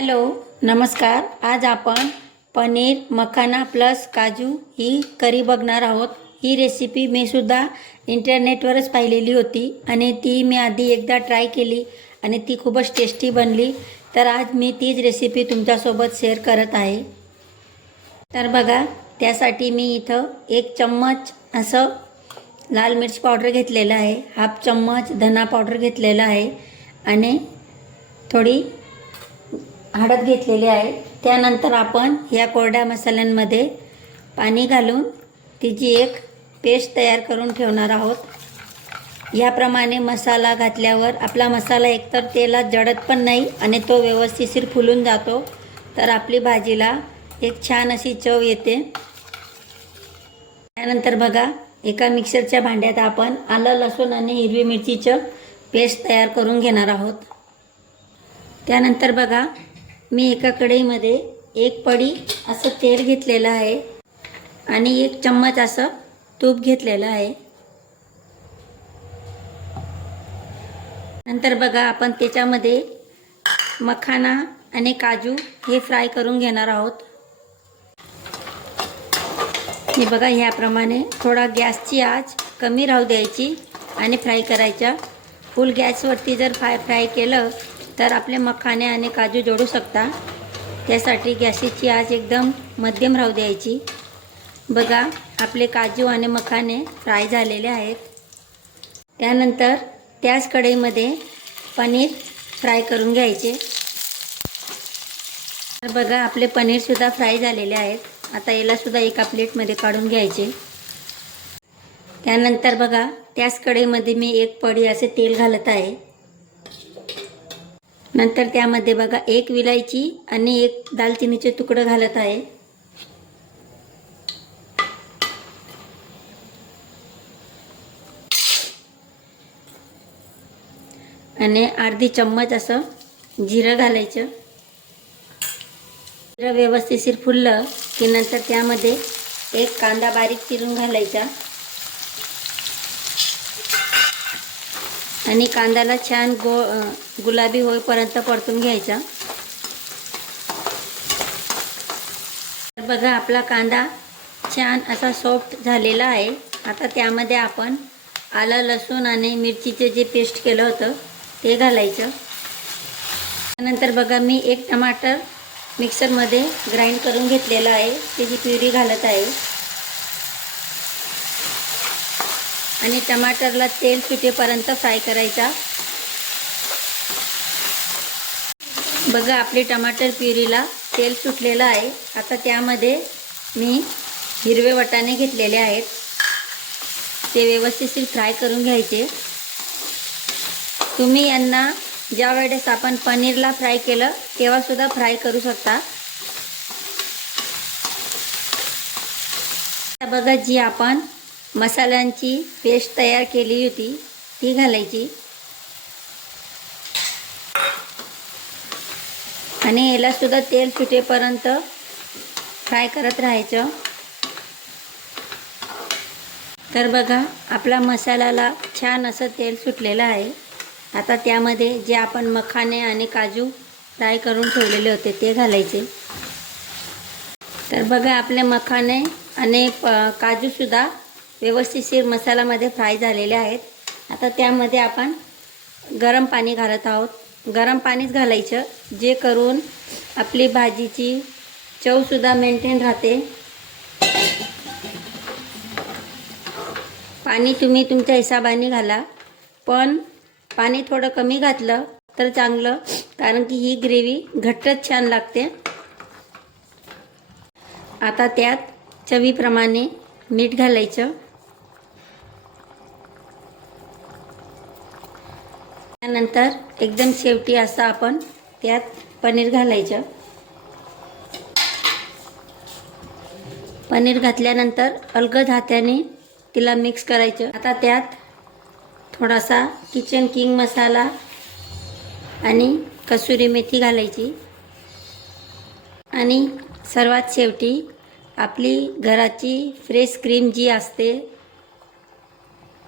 Hello नमस्कार. आज आपण पनीर मखाना प्लस काजू ही करी बघणार आहोत. ही रेसिपी मी सुद्धा इंटरनेटवरच पाहिलेली होती आणि ती मी आधी एकदा ट्राय केली आणि ती खूपच टेस्टी बनली. तर आज मी तीच रेसिपी तुमच्यासोबत शेअर करत आहे. तर बघा त्यासाठी मी इथं एक चम्मच असं लाल मिर्च पावडर घेतलेलं आहे. हाफ चम्मच धना पावडर घेतलेला आहे. आणि थोडी हळद घेतलेली आहे. त्यानंतर आपण या कोरड्या मसाल्यांमध्ये पाणी घालून तिची एक पेस्ट तयार करून ठेवणार आहोत. याप्रमाणे मसाला घातल्यावर आपला मसाला एकतर तेलात जडत पण नाही आणि तो व्यवस्थिशीर फुलून जातो. तर आपली भाजीला एक छान अशी चव येते. त्यानंतर बघा एका मिक्सरच्या भांड्यात आपण आलं लसूण आणि हिरवी मिरचीचं पेस्ट तयार करून घेणार आहोत. त्यानंतर बघा मी एका कढईमध्ये एक पडी असं तेल घेतलेलं आहे आणि एक चम्मच असं तूप घेतलेलं आहे. नंतर बघा आपण त्याच्यामध्ये मखाना आणि काजू हे फ्राय करून घेणार आहोत. हे बघा ह्याप्रमाणे थोडा गॅसची आच कमी राहू द्यायची आणि फ्राय करायच्या. फुल गॅसवरती जर फ्राय फ्राय केलं तर आपले मखाने आणि काजू जोडू शकता. त्यासाठी गॅसेची आज एकदम मध्यम राहू द्यायची. बघा आपले काजू आणि मखाने फ्राय झालेले आहेत. त्यानंतर त्याच कढईमध्ये पनीर फ्राय करून घ्यायचे. तर बघा आपले पनीरसुद्धा फ्राय झालेले आहेत. आता यालासुद्धा एका प्लेटमध्ये काढून घ्यायचे. त्यानंतर बघा त्याच कढईमध्ये मी एक पडी असे तेल घालत आहे. नंतर त्यामध्ये बघा एक विलायची आणि एक दालचिनीचे तुकडं घालत आहे. आणि अर्धी चम्मच असं जिरं घालायचं. जिरं व्यवस्थिशीर फुललं की नंतर त्यामध्ये एक कांदा बारीक चिरून घालायचा. आणि कांद्याला छान गो गुलाबी होईपर्यंत परतून घ्यायचा. तर बघा आपला कांदा छान असा सॉफ्ट झालेला आहे. आता त्यामध्ये आपण आलं लसूण आणि मिरचीचे जे पेस्ट केलं होतं ते घालायचं. त्यानंतर बघा मी एक टमाटर मिक्सरमध्ये ग्राइंड करून घेतलेलं आहे. त्याची प्युरी घालत आहे. आणि टमाटरला तेल सुटेपर्यंत फ्राय करायचा. बघा आपली टमाटर प्युरीला तेल सुटलेलं आहे. आता त्यामध्ये मी हिरवे वटाणे घेतलेले आहेत. ते व्यवस्थित फ्राय करून घ्यायचे. तुम्ही यांना ज्या वेळेस आपण पनीरला फ्राय केलं तेव्हासुद्धा फ्राय करू शकता. बघा जी आपण मसाल्यांची पेस्ट तयार केली होती. ती घालायची. आणि याला सुद्धा तेल सुटेपर्यंत फ्राय करत राहायचं. तर बघा आपला मसाल्याला छान असं तेल सुटलेलं आहे. आता त्यामध्ये जे आपण मखाने आणि काजू फ्राय करून ठेवलेले होते ते घालायचे. तर बघा आपले मखाने आणि प काजूसुद्धा व्यवस्थितशीर मसाल्यामध्ये फ्राय झालेले आहेत. आता त्यामध्ये आपण गरम पाणी घालत आहोत. गरम पाणीच घालायचं. जे करून आपली भाजीची चवसुद्धा मेंटेन राहते. पाणी तुम्ही तुमच्या हिशोबाने घाला. पण पाणी थोडं कमी घातलं तर चांगलं कारण की ही ग्रेव्ही घट्टच छान लागते. आता त्यात चवीप्रमाणे मीठ घालायचं. त्यानंतर एकदम शेवटी असं आपण त्यात पनीर घालायचं. पनीर घातल्यानंतर अलगद हाताने तिला मिक्स करायचं. आता त्यात थोडासा किचन किंग मसाला आणि कसुरी मेथी घालायची. आणि सर्वात शेवटी आपली घराची फ्रेश क्रीम जी असते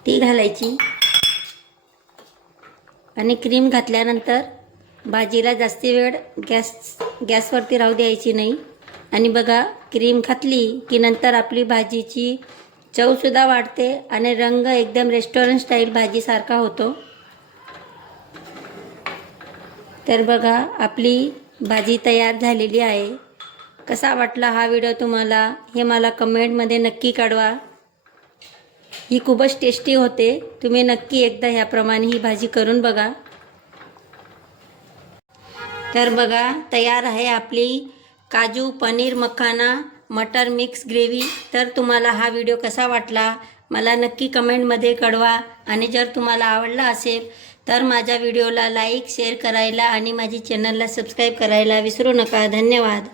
ती घालायची. आणि क्रीम घातल्यानंतर भाजीला जास्त वेळ गॅस गॅसवरती राहू द्यायची नाही. आणि बघा क्रीम घातली की नंतर आपली भाजीची चवसुद्धा वाढते आणि रंग एकदम रेस्टॉरंट स्टाईल भाजीसारखा होतो. तर बघा आपली भाजी तयार झालेली आहे. कसा वाटला हा व्हिडिओ तुम्हाला? हे मला कमेंटमध्ये नक्की कळवा. ही खूपच टेस्टी होते. तुम्ही नक्की एकदा ह्याप्रमाणे ही भाजी करून बघा. तर बघा तयार आहे आपली काजू पनीर मखाना मटर मिक्स ग्रेव्ही. तर तुम्हाला हा व्हिडिओ कसा वाटला? मला नक्की कमेंटमध्ये कळवा. आणि जर तुम्हाला आवडला असेल तर माझ्या व्हिडिओला लाईक शेअर करायला आणि माझी चॅनलला सबस्क्राईब करायला विसरू नका. धन्यवाद.